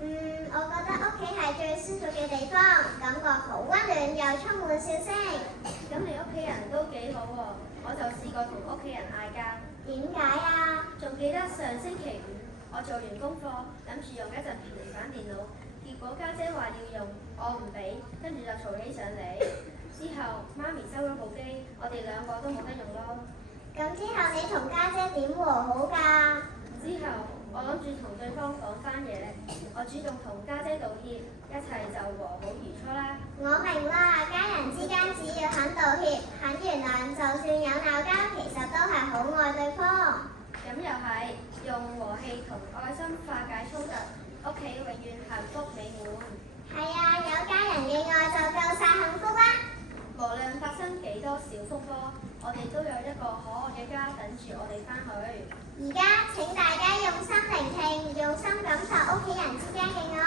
我覺得屋企係最舒服嘅地方，感覺好溫暖又充滿笑聲。咁你屋企人都幾好喎，我就試過同屋企人嗌交。點解啊？仲記得上星期五，我做完功課，諗住用一陣平板電腦，結果家姐話要用，我唔俾，跟住就嘈起上嚟。之後媽咪收咗部機，我哋兩個都冇得用咯。咁之後你同家姐點和好㗎？之後我諗住同對方講翻嘢，我主動同家姐道歉，一切就和好如初啦。我明啦，家人之間只要肯道歉、肯原諒，就算有鬧交，其實都係好愛對方。咁又係，用和氣同愛心化解衝突，屋企永遠幸福美滿。係啊，有家人嘅愛就夠晒幸福啦。無論發生幾多小風波，我哋都有一個可愛嘅家等住我哋返去。而家請大家用心聆聽，用心感受屋企人之間嘅愛。